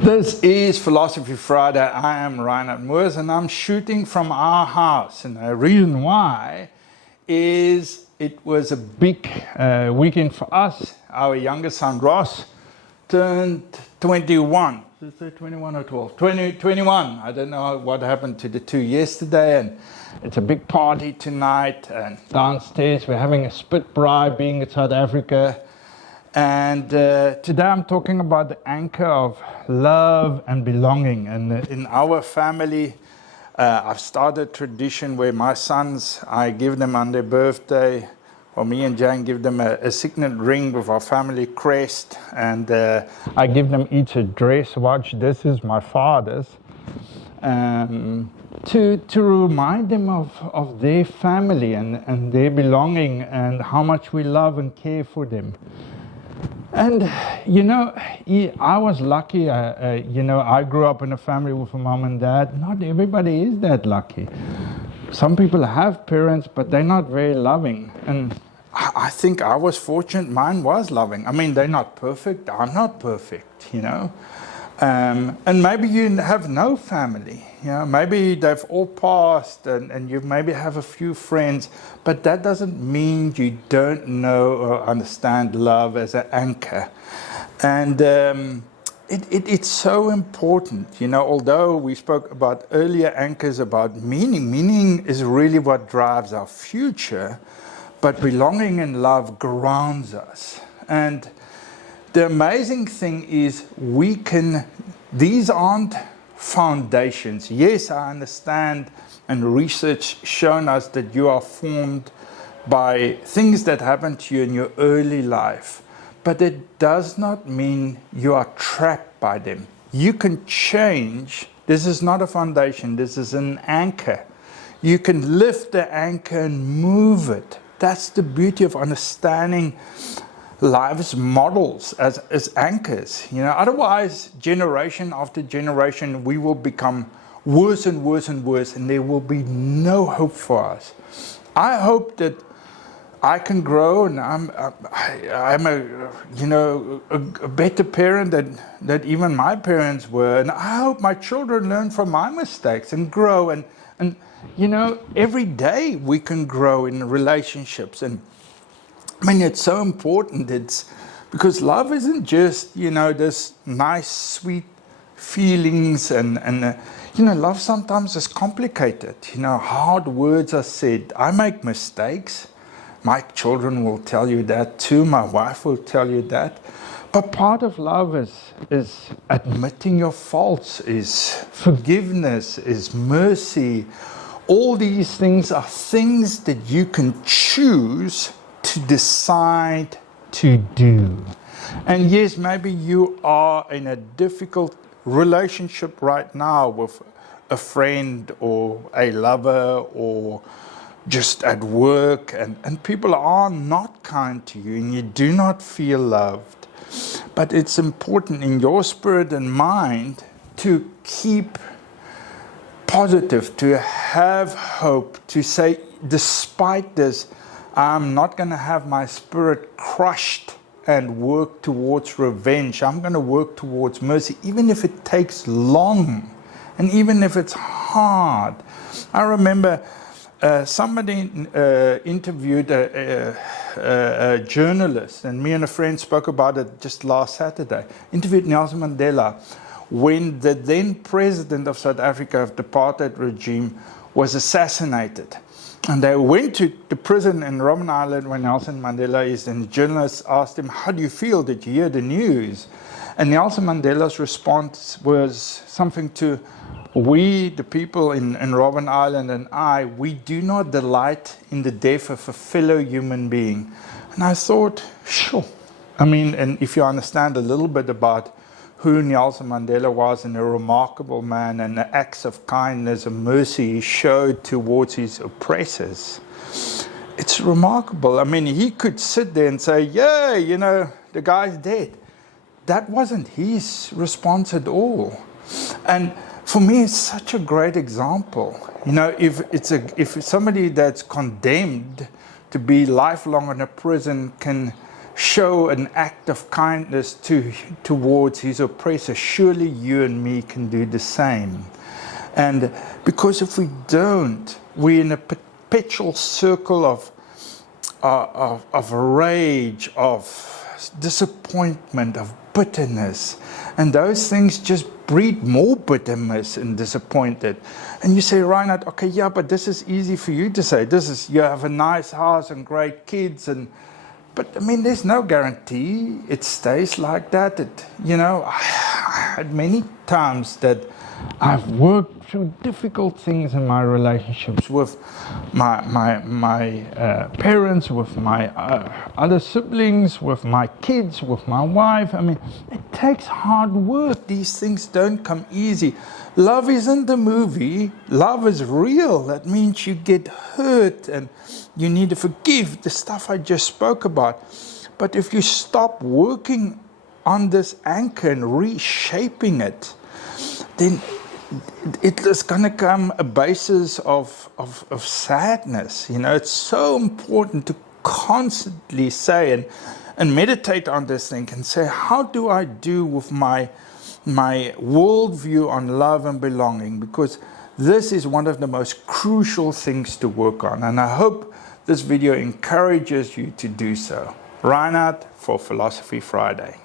This is Philosophy Friday. I am Reinhard Moers and I'm shooting from our house. And the reason why is it was a big weekend for us. Our youngest son Ross turned 21. Is it 21 or 12? 21. I don't know what happened to the two yesterday. And it's a big party tonight. And downstairs we're having a spit braai being in South Africa. And today I'm talking about the anchor of love and belonging. And in our family, I've started a tradition where my sons, I give them on their birthday, or me and Jane give them a signet ring with our family crest. And I give them each a dress watch. This is my father's. To remind them of their family and their belonging and how much we love and care for them. And, you know, I was lucky, you know, I grew up in a family with a mom and dad. Not everybody is that lucky. Some people have parents, but they're not very loving. And I think I was fortunate, mine was loving. I mean, they're not perfect, I'm not perfect, you know. And maybe you have no family, you know, maybe they've all passed and you maybe have a few friends, but that doesn't mean you don't know or understand love as an anchor. And it's so important, you know, although we spoke about earlier anchors about meaning is really what drives our future, but belonging and love grounds us. And the amazing thing is these aren't foundations. Yes, I understand, and research shown us that you are formed by things that happen to you in your early life, but it does not mean you are trapped by them. You can change. This is not a foundation, this is an anchor. You can lift the anchor and move it. That's the beauty of understanding life's models as anchors, you know. Otherwise, generation after generation, we will become worse and worse and worse, and there will be no hope for us. I hope that I can grow, and I'm a better parent that even my parents were, and I hope my children learn from my mistakes and grow, and you know, every day we can grow in relationships. And I mean, it's so important. It's because love isn't just, you know, this nice, sweet feelings and you know, love sometimes is complicated. You know, hard words are said. I make mistakes. My children will tell you that too. My wife will tell you that. But part of love is admitting your faults, is forgiveness, is mercy. All these things are things that you can choose to decide to do. And yes, maybe you are in a difficult relationship right now with a friend or a lover or just at work, and people are not kind to you and you do not feel loved. But it's important in your spirit and mind to keep positive, to have hope, to say, despite this, I'm not going to have my spirit crushed and work towards revenge. I'm going to work towards mercy, even if it takes long and even if it's hard. I remember somebody interviewed a journalist, and me and a friend spoke about it just last Saturday, interviewed Nelson Mandela when the then president of South Africa of the apartheid regime was assassinated. And they went to the prison in Robben Island where Nelson Mandela is, and the journalists asked him, how do you feel? Did you hear the news? And Nelson Mandela's response was something to, we, the people in Robben Island and we do not delight in the death of a fellow human being. And I thought, sure. I mean, and if you understand a little bit about who Nelson Mandela was, and a remarkable man, and the acts of kindness and mercy he showed towards his oppressors. It's remarkable. I mean, he could sit there and say, yeah, you know, the guy's dead. That wasn't his response at all. And for me, it's such a great example. You know, if somebody that's condemned to be lifelong in a prison can show an act of kindness towards his oppressor, surely you and me can do the same. And because if we don't, we're in a perpetual circle of rage, of disappointment, of bitterness. And those things just breed more bitterness and disappointed. And you say, Reinhard, okay, yeah, but this is easy for you to say. You have a nice house and great kids, but I mean, there's no guarantee it stays like that. I had many times that I've worked through difficult things in my relationships with my parents, with my other siblings, with my kids, with my wife. I mean, it takes hard work. These things don't come easy. Love isn't a movie. Love is real. That means you get hurt and you need to forgive, the stuff I just spoke about. But if you stop working on this anchor and reshaping it, then it is going to come a basis of sadness. It's so important to constantly say and meditate on this thing and say, how do I do with my worldview on love and belonging? Because this is one of the most crucial things to work on. And I hope this video encourages you to do so. Reinhard for Philosophy Friday.